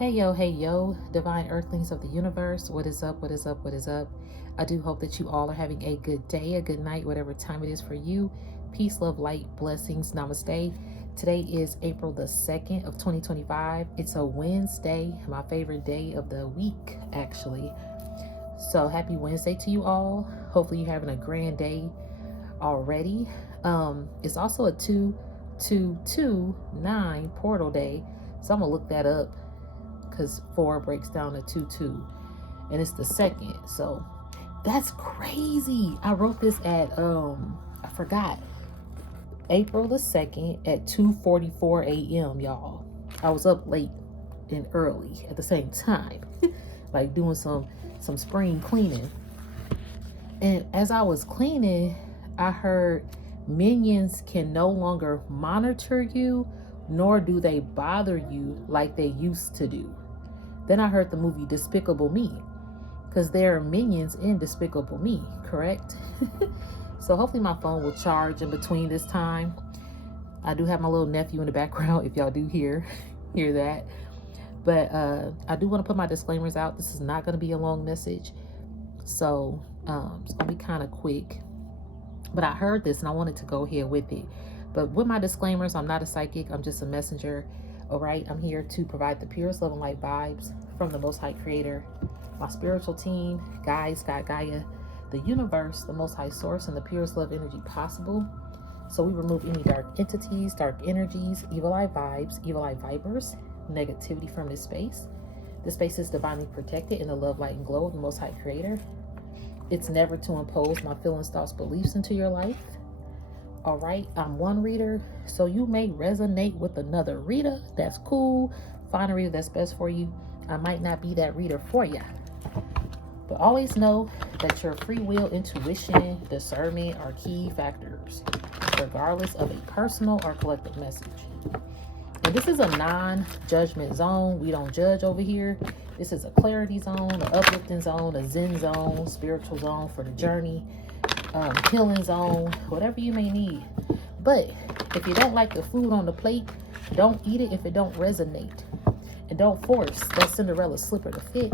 Hey yo, divine earthlings of the universe. What is up? What is up? What is up? I do hope that you all are having a good day, a good night, whatever time it is for you. Peace, love, light, blessings. Namaste. Today is April the 2nd of 2025. It's a Wednesday, my favorite day of the week, actually. So happy Wednesday to you all. Hopefully you're having a grand day already. It's also a 2229 portal day. So I'm going to look that up because 4 breaks down to 2 and it's the 2nd, so that's crazy. I wrote this at I forgot, April the 2nd at 2:44 a.m. y'all. I was up late and early at the same time like doing some spring cleaning, and as I was cleaning I heard minions can no longer monitor you, nor do they bother you like they used to do. Then I heard the movie Despicable Me, because there are minions in Despicable Me, correct? So hopefully my phone will charge in between this time. I do have my little nephew in the background if y'all do hear that. But I do want to put my disclaimers out. This is not going to be a long message. So it's going to be kind of quick. But I heard this and I wanted to go ahead with it. But with my disclaimers, I'm not a psychic. I'm just a messenger. All right, I'm here to provide the purest love and light vibes from the Most High Creator, my spiritual team, guys, God, Gaia, the universe, the Most High Source, and the purest love energy possible. So we remove any dark entities, dark energies, evil eye vibes, evil eye vibers, negativity from this space. This space is divinely protected in the love, light, and glow of the Most High Creator. It's never to impose my feelings, thoughts, beliefs into your life. All right, I'm one reader, so you may resonate with another reader. That's cool. Find a reader that's best for you. I might not be that reader for you, but always know that your free will, intuition, discernment are key factors, regardless of a personal or collective message. And this is a non-judgment zone. We don't judge over here. This is a clarity zone, an uplifting zone, a zen zone, spiritual zone for the journey, healing zone, whatever you may need. But if you don't like the food on the plate, don't eat it if it don't resonate. And don't force that Cinderella slipper to fit.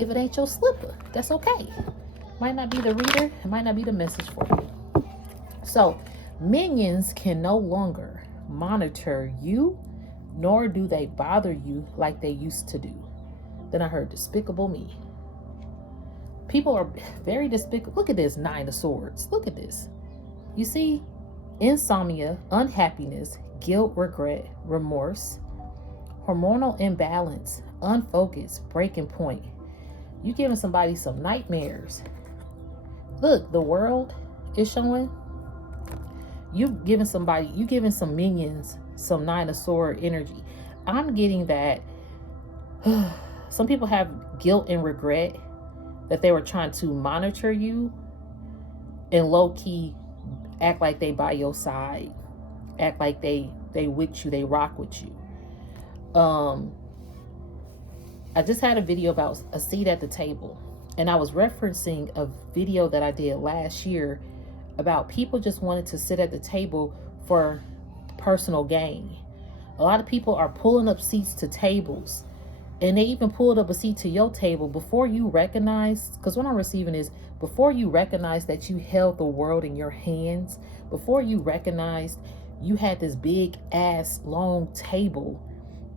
If it ain't your slipper, that's okay. Might not be the reader, it might not be the message for you. So minions can no longer monitor you, nor do they bother you like they used to do. Then I heard Despicable Me. People are very despicable. Look at this 9 of Swords. Look at this. You see, insomnia, unhappiness, guilt, regret, remorse, hormonal imbalance, unfocused, breaking point. You giving somebody some nightmares. Look, the world is showing. You giving some minions some 9 of Sword energy. I'm getting that some people have guilt and regret that they were trying to monitor you and low-key act like they by your side, act like they with you, they rock with you. I just had a video about a seat at the table, and I was referencing a video that I did last year about people just wanted to sit at the table for personal gain. A lot of people are pulling up seats to tables, and they even pulled up a seat to your table before you recognize, because what I'm receiving is before you recognize that you held the world in your hands, before you recognized you had this big ass long table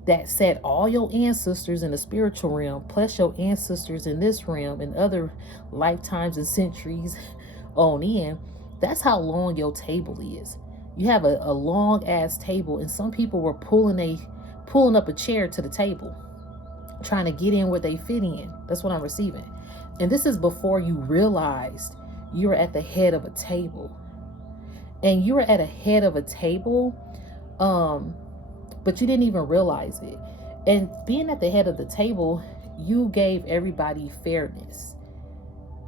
that set all your ancestors in the spiritual realm, plus your ancestors in this realm and other lifetimes and centuries on in. That's how long your table is. You have a long ass table, and some people were pulling up a chair to the table, trying to get in where they fit in. That's what I'm receiving. And this is before you realized you were at the head of a table. And you were at a head of a table, but you didn't even realize it. And being at the head of the table, you gave everybody fairness.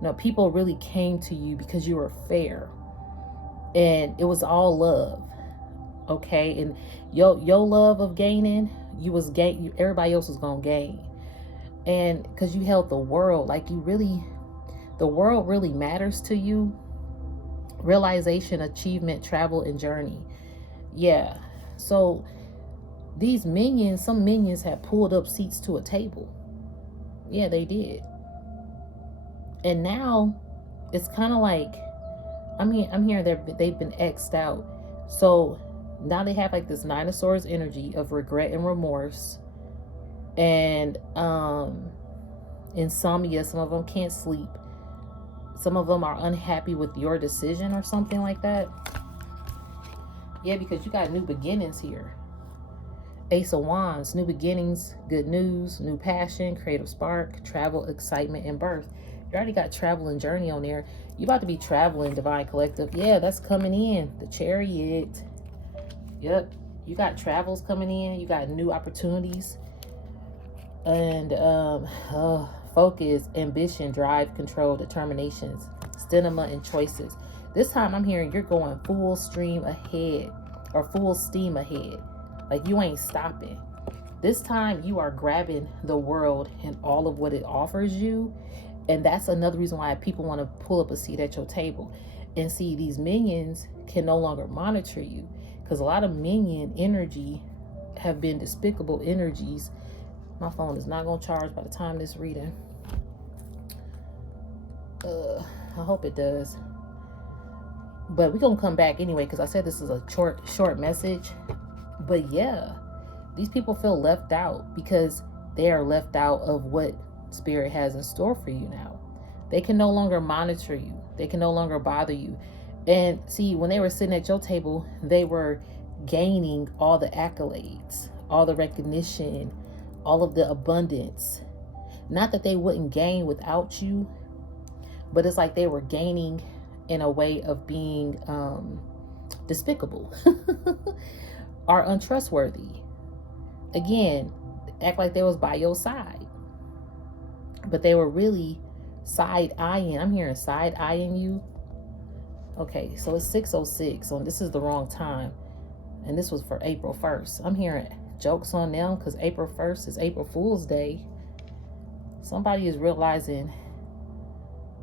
Now, people really came to you because you were fair. And it was all love. Okay? And your love of gaining, everybody else was gonna gain. And because you held the world, like the world really matters to you. Realization, achievement, travel, and journey. Yeah. So These minions, some minions have pulled up seats to a table. Yeah, they did. And now it's kind of like, I'm hearing they've been X'd out. So now they have like this Nine of Swords energy of regret and remorse. And insomnia. Some of them can't sleep. Some of them are unhappy with your decision or something like that. Yeah, because you got new beginnings here. Ace of Wands, new beginnings, good news, new passion, creative spark, travel, excitement, and birth. You already got travel and journey on there. You about to be traveling, Divine Collective. Yeah, that's coming in. The Chariot. Yep. You got travels coming in. You got new opportunities. And focus, ambition, drive, control, determinations, stamina, and choices. This time I'm hearing you're going full stream ahead or full steam ahead. Like you ain't stopping. This time you are grabbing the world and all of what it offers you. And that's another reason why people want to pull up a seat at your table. And see, these minions can no longer monitor you. Because a lot of minion energy have been despicable energies. My phone is not going to charge by the time this reading. I hope it does. But we're going to come back anyway, because I said this is a short message. But yeah, these people feel left out because they are left out of what Spirit has in store for you now. They can no longer monitor you. They can no longer bother you. And see, when they were sitting at your table, they were gaining all the accolades, all the recognition, all of the abundance. Not that they wouldn't gain without you, but it's like they were gaining in a way of being despicable or untrustworthy. Again, act like they was by your side, but they were really side-eyeing. I'm hearing side-eyeing you. Okay, so it's 6:06, so this is the wrong time. And this was for April 1st. I'm hearing jokes on them because April 1st is April Fool's Day. Somebody is realizing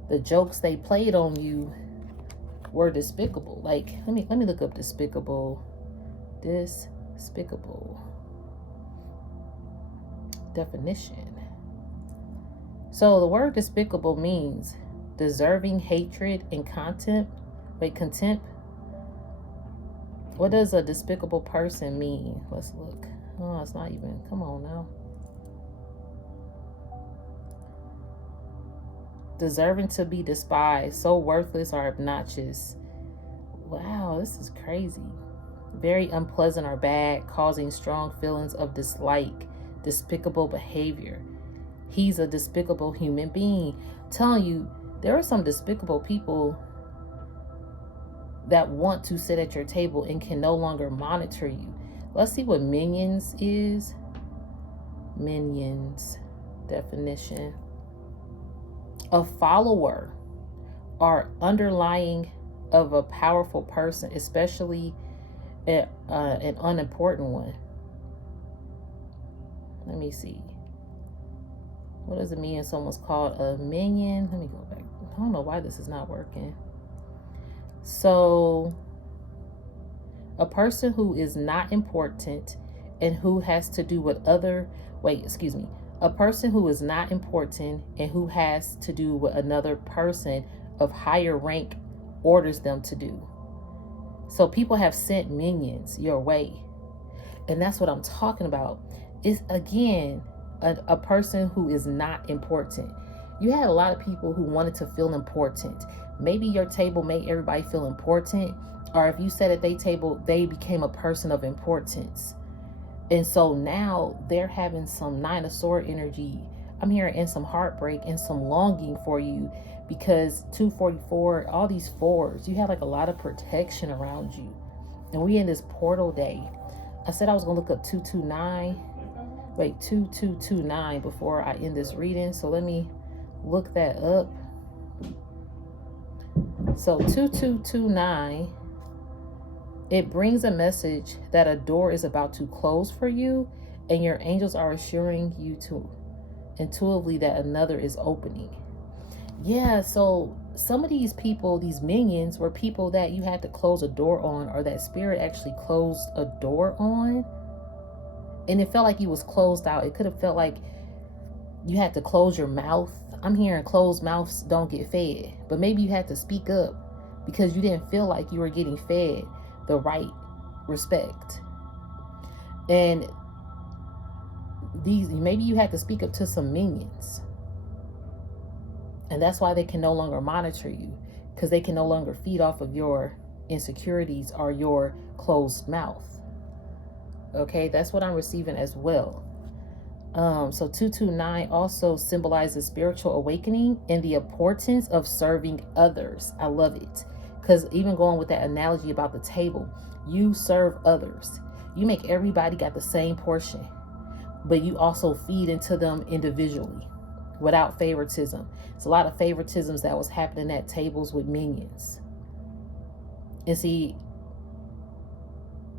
the jokes they played on you were despicable. Like, let me look up despicable. Despicable definition. So the word despicable means deserving hatred and contempt. Contempt. What does a despicable person mean? Let's look. Oh, it's not even. Come on now. Deserving to be despised, so worthless or obnoxious. Wow, this is crazy. Very unpleasant or bad, causing strong feelings of dislike, despicable behavior. He's a despicable human being. I'm telling you, there are some despicable people that want to sit at your table and can no longer monitor you. Let's see what minions is. Minions definition. A follower or underlying of a powerful person, especially an unimportant one. Let me see. What does it mean someone's called a minion? Let me go back. I don't know why this is not working. So, a person who is not important and who has to do what a person who is not important and who has to do what another person of higher rank orders them to do. So people have sent minions your way. And that's what I'm talking about. Is again, a person who is not important. You had a lot of people who wanted to feel important. Maybe your table made everybody feel important. Or if you sat at their table, they became a person of importance. And so now they're having some Nine of Swords energy. I'm hearing in some heartbreak and some longing for you because 244, all these fours, you have like a lot of protection around you. And we in this portal day. I said I was going to look up 2229 before I end this reading. So let me look that up. So 2229, it brings a message that a door is about to close for you and your angels are assuring you to intuitively that another is opening. Yeah, so some of these people, these minions, were people that you had to close a door on or that Spirit actually closed a door on. And it felt like you was closed out. It could have felt like you had to close your mouth. I'm hearing closed mouths don't get fed. But maybe you had to speak up because you didn't feel like you were getting fed the right respect. And maybe you had to speak up to some minions. And that's why they can no longer monitor you, because they can no longer feed off of your insecurities or your closed mouth. Okay, that's what I'm receiving as well. So 229 also symbolizes spiritual awakening and the importance of serving others. I love it. Because even going with that analogy about the table, you serve others. You make everybody got the same portion, but you also feed into them individually without favoritism. It's a lot of favoritisms that was happening at tables with minions. And see,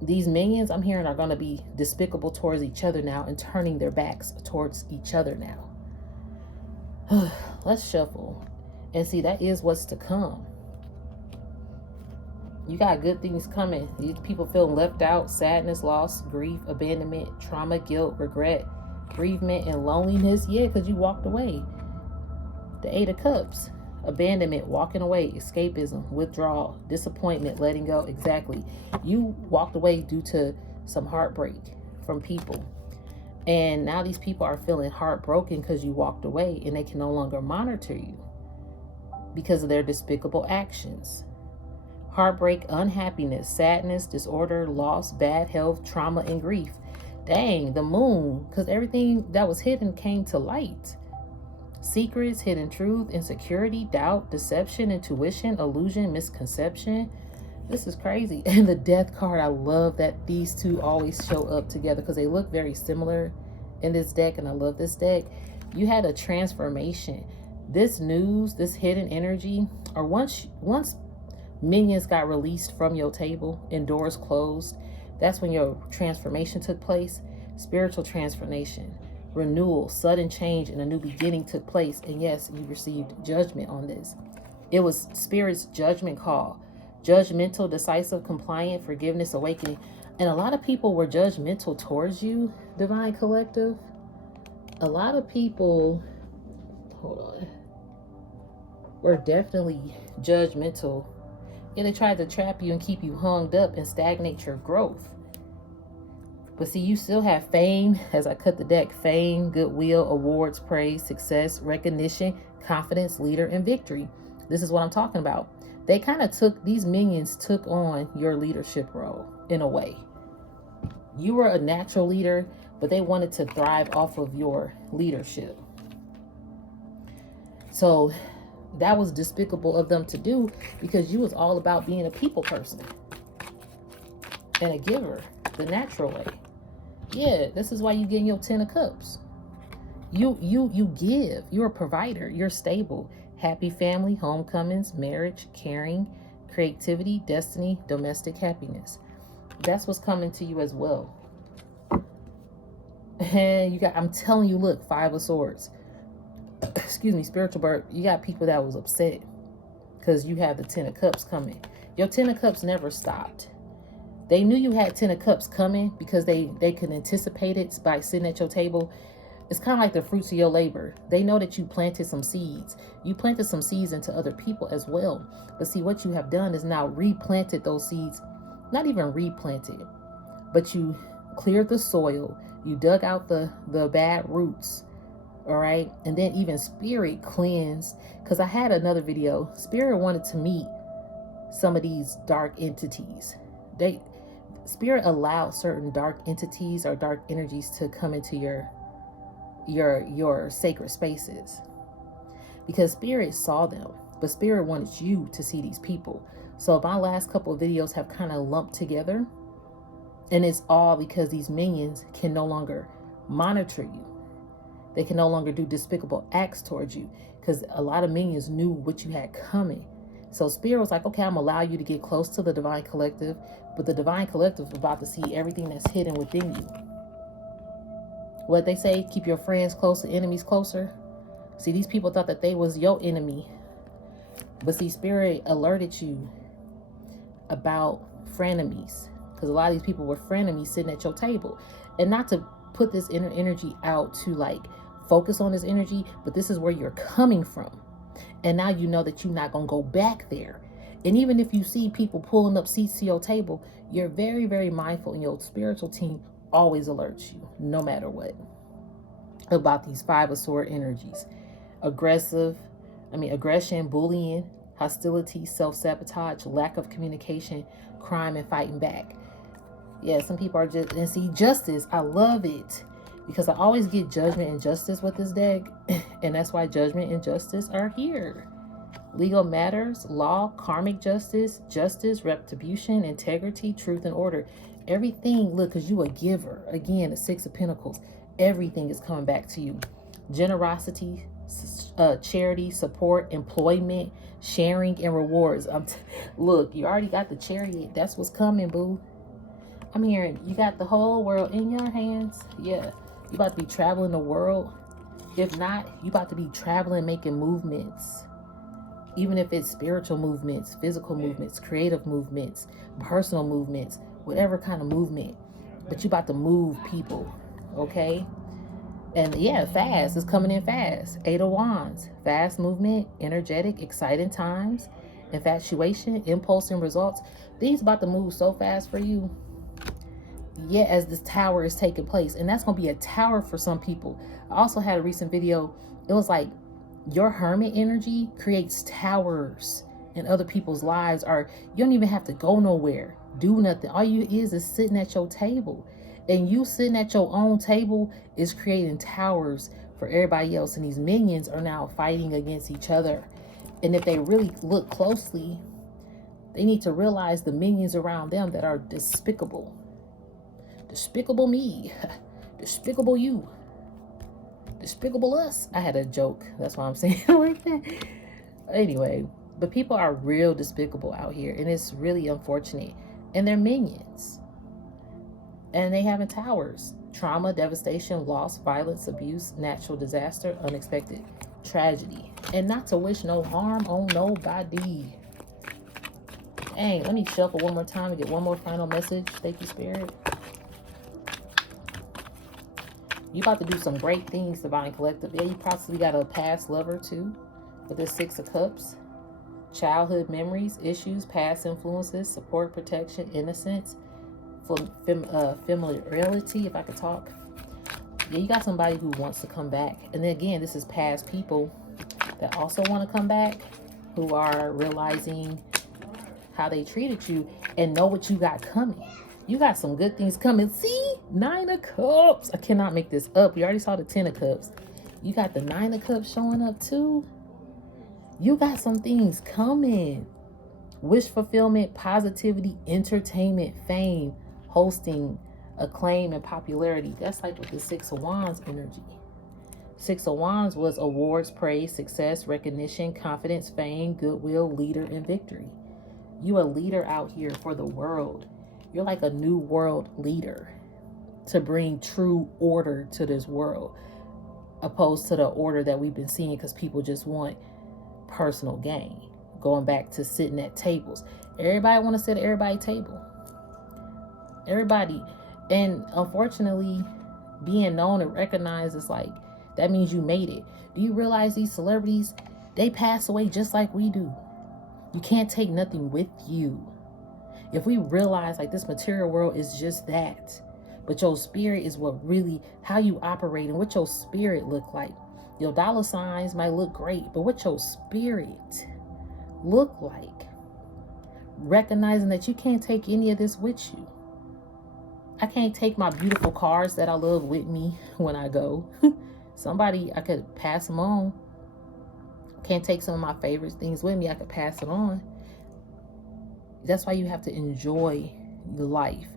these minions I'm hearing are going to be despicable towards each other now and turning their backs towards each other now. Let's shuffle and see, that is what's to come. You got good things coming. These people feeling left out, sadness, loss, grief, abandonment, trauma, guilt, regret, bereavement, and loneliness. Yeah, because you walked away. The 8 of Cups. Abandonment, walking away, escapism, withdrawal, disappointment, letting go. Exactly. You walked away due to some heartbreak from people. And now these people are feeling heartbroken because you walked away and they can no longer monitor you because of their despicable actions. Heartbreak, unhappiness, sadness, disorder, loss, bad health, trauma, and grief. Dang, the moon, because everything that was hidden came to light. Secrets, hidden truth, insecurity, doubt, deception, intuition, illusion, misconception. This is crazy. And the death card, I love that these two always show up together because they look very similar in this deck, and I love this deck. You had a transformation. This news, this hidden energy, or once minions got released from your table and doors closed, that's when your transformation took place. Spiritual transformation, renewal, sudden change, and a new beginning took place. And yes, you received judgment on this. It was Spirit's judgment call. Judgmental, decisive, compliant, forgiveness, awakening. And a lot of people were judgmental towards you, Divine Collective. A lot of people, were definitely judgmental. And they tried to trap you and keep you hung up and stagnate your growth. But see, you still have fame, as I cut the deck, fame, goodwill, awards, praise, success, recognition, confidence, leader, and victory. This is what I'm talking about. They kind of these minions took on your leadership role in a way. You were a natural leader, but they wanted to thrive off of your leadership. So that was despicable of them to do because you was all about being a people person and a giver the natural way. Yeah, this is why you getting your 10 of Cups. You give. You're a provider. You're stable. Happy family, homecomings, marriage, caring, creativity, destiny, domestic happiness. That's what's coming to you as well. And you got, I'm telling you, look, 5 of Swords. Excuse me, spiritual bird. You got people that was upset because you have the 10 of Cups coming. Your 10 of Cups never stopped. They knew you had 10 of Cups coming because they could anticipate it by sitting at your table. It's kind of like the fruits of your labor. They know that you planted some seeds. You planted some seeds into other people as well. But see, what you have done is now replanted those seeds. Not even replanted, but you cleared the soil. You dug out the bad roots. All right. And then even Spirit cleansed. Because I had another video. Spirit wanted to meet some of these dark entities. Spirit allowed certain dark entities or dark energies to come into your sacred spaces because Spirit saw them, but Spirit wanted you to see these people. So my last couple of videos have kind of lumped together, and it's all because these minions can no longer monitor you. They can no longer do despicable acts towards you because a lot of minions knew what you had coming. So Spirit was like, okay, I'm gonna allow you to get close to the Divine Collective, but the Divine Collective is about to see everything that's hidden within you. What they say, keep your friends close and enemies closer. See, these people thought that they was your enemy. But see, Spirit alerted you about frenemies. Because a lot of these people were frenemies sitting at your table. And not to put this inner energy out to like focus on this energy, but this is where you're coming from. And now you know that you're not going to go back there. And even if you see people pulling up seats to your table, you're very, very mindful, and your spiritual team always alerts you, no matter what, about these 5 of Swords energies. Aggression, bullying, hostility, self-sabotage, lack of communication, crime, and fighting back. Yeah, some people are just, and see, justice, I love it, because I always get judgment and justice with this deck, and that's why judgment and justice are here. Legal matters, law, karmic justice, retribution, integrity, truth, and order. Everything, look, because you a giver. Again, the 6 of Pentacles. Everything is coming back to you. Generosity, charity, support, employment, sharing, and rewards. Look, you already got the Chariot. That's what's coming, boo. I'm hearing you got the whole world in your hands. Yeah, you about to be traveling the world. If not, you about to be traveling, making movements. Even if it's spiritual movements, physical movements, creative movements, personal movements, whatever kind of movement. But you about to move people, okay? And yeah, fast. It's coming in fast. 8 of Wands. Fast movement, energetic, exciting times, infatuation, impulse, and results. Things about to move so fast for you. Yeah, as this tower is taking place. And that's going to be a tower for some people. I also had a recent video. It was like, your hermit energy creates towers in other people's lives, or you don't even have to go nowhere, do nothing. All you is sitting at your table, and you sitting at your own table is creating towers for everybody else. And these minions are now fighting against each other. And if they really look closely, they need to realize the minions around them that are despicable. Despicable me, despicable you, despicable us. I had a joke. That's why I'm saying it like that. Anyway, but people are real despicable out here, and it's really unfortunate. And they're minions. And they have in towers. Trauma, devastation, loss, violence, abuse, natural disaster, unexpected tragedy. And not to wish no harm on nobody. Dang, let me shuffle one more time and get one more final message. Thank you, Spirit. You about to do some great things, Divine Collective. Yeah, you possibly got a past lover too, with this 6 of Cups. Childhood memories, issues, past influences, support, protection, innocence, familiarity, if I could talk. Yeah, you got somebody who wants to come back. And then again, this is past people that also want to come back, who are realizing how they treated you and know what you got coming. You got some good things coming. See? 9 of Cups. I cannot make this up. You already saw the 10 of Cups. You got the 9 of Cups showing up too. You got some things coming. Wish fulfillment, positivity, entertainment, fame, hosting, acclaim, and popularity. That's like with the 6 of Wands energy. 6 of Wands was awards, praise, success, recognition, confidence, fame, goodwill, leader, and victory. You a leader out here for the world. You're like a new world leader to bring true order to this world, opposed to the order that we've been seeing because people just want personal gain. Going back to sitting at tables. Everybody want to sit at everybody's table. Everybody. And unfortunately, being known and recognized is like, that means you made it. Do you realize these celebrities, they pass away just like we do? You can't take nothing with you. If we realize like this material world is just that, but your spirit is what really, how you operate and what your spirit look like. Your dollar signs might look great, but what your spirit look like. Recognizing that you can't take any of this with you. I can't take my beautiful cars that I love with me when I go. Somebody, I could pass them on. Can't take some of my favorite things with me. I could pass it on. That's why you have to enjoy life.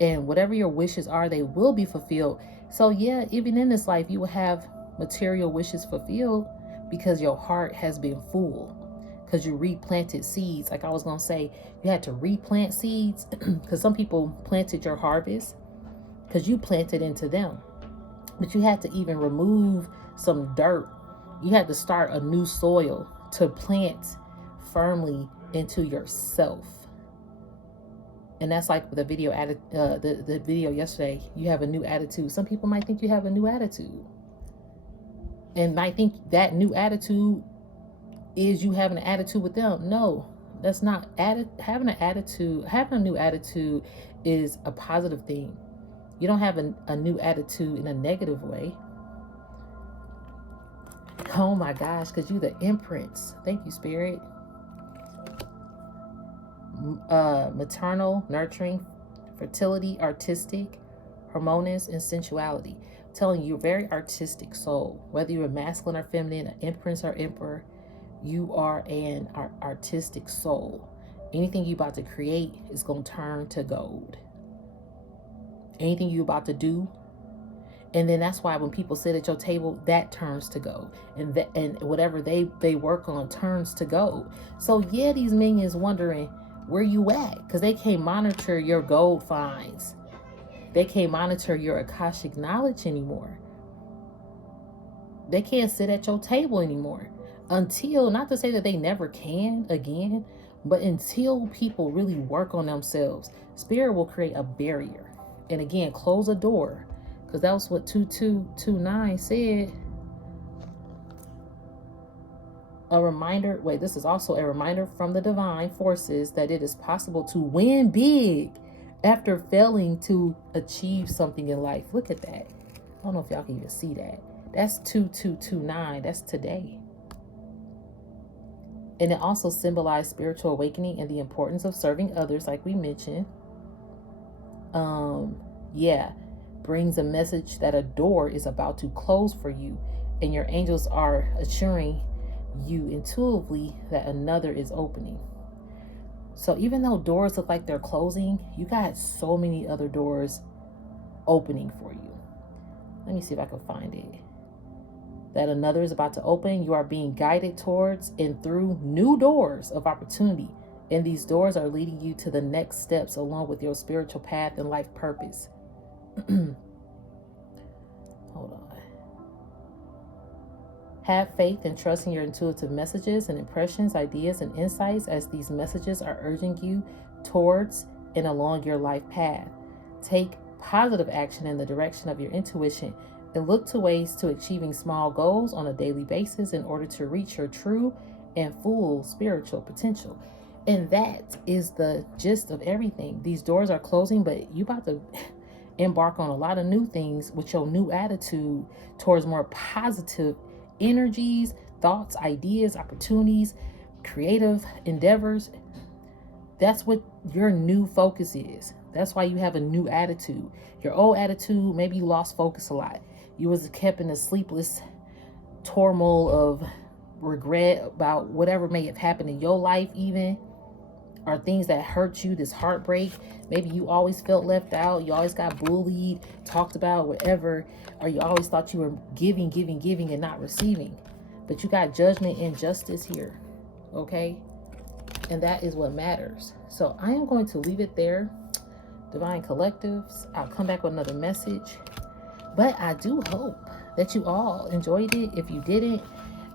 And whatever your wishes are, they will be fulfilled. So yeah, even in this life, you will have material wishes fulfilled because your heart has been full. Because you replanted seeds. Like I was going to say, you had to replant seeds because some people planted your harvest because you planted into them. But you had to even remove some dirt. You had to start a new soil to plant firmly into yourself. And that's like the video the video yesterday. You have a new attitude. Some people might think you have a new attitude, and might think that new attitude is you having an attitude with them. No, that's not. Having an attitude, having a new attitude is a positive thing. You don't have a new attitude in a negative way. Oh my gosh, because you the imprints. Thank you, Spirit. Maternal, nurturing, fertility, artistic, harmonious, and sensuality. I'm telling you, you're a very artistic soul. Whether you're masculine or feminine, an empress or emperor, you are an artistic soul. Anything you about to create is going to turn to gold. Anything you about to do, and then that's why when people sit at your table, that turns to gold, and whatever they work on turns to gold. So yeah, these minions wondering where you at, because they can't monitor your gold finds. They can't monitor your Akashic knowledge anymore. They can't sit at your table anymore until, not to say that they never can again, but until people really work on themselves. Spirit will create a barrier, and again, close a door, because that was what 2229 said. A reminder, this is also a reminder from the divine forces that it is possible to win big after failing to achieve something in life. Look at that. I don't know if y'all can even see that. That's 2229. That's today. And it also symbolized spiritual awakening and the importance of serving others, like we mentioned. Brings a message that a door is about to close for you, and your angels are assuring you intuitively that another is opening. So even though doors look like they're closing, you got so many other doors opening for you. Let me see if I can find it. That another is about to open. You are being guided towards and through new doors of opportunity, and these doors are leading you to the next steps along with your spiritual path and life purpose. Hold on. Have faith and trust in your intuitive messages and impressions, ideas, and insights, as these messages are urging you towards and along your life path. Take positive action in the direction of your intuition and look to ways to achieving small goals on a daily basis in order to reach your true and full spiritual potential. And that is the gist of everything. These doors are closing, but you about to embark on a lot of new things with your new attitude towards more positive energies, thoughts, ideas, opportunities, creative endeavors. That's what your new focus is. That's why you have a new attitude. Your old attitude, maybe you lost focus a lot. You was kept in a sleepless turmoil of regret about whatever may have happened in your life, even, or things that hurt you, this heartbreak. Maybe you always felt left out. You always got bullied, talked about, whatever. Or you always thought you were giving and not receiving. But you got judgment and justice here. Okay? And that is what matters. So I am going to leave it there. Divine Collectives. I'll come back with another message. But I do hope that you all enjoyed it. If you didn't,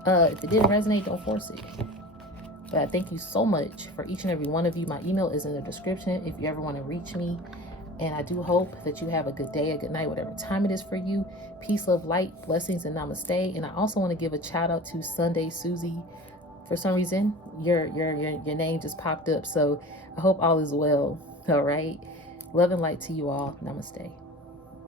if it didn't resonate, don't force it. But I thank you so much for each and every one of you. My email is in the description if you ever want to reach me. And I do hope that you have a good day, a good night, whatever time it is for you. Peace, love, light, blessings, and namaste. And I also want to give a shout out to Sunday Susie. For some reason, your name just popped up. So I hope all is well. All right. Love and light to you all. Namaste.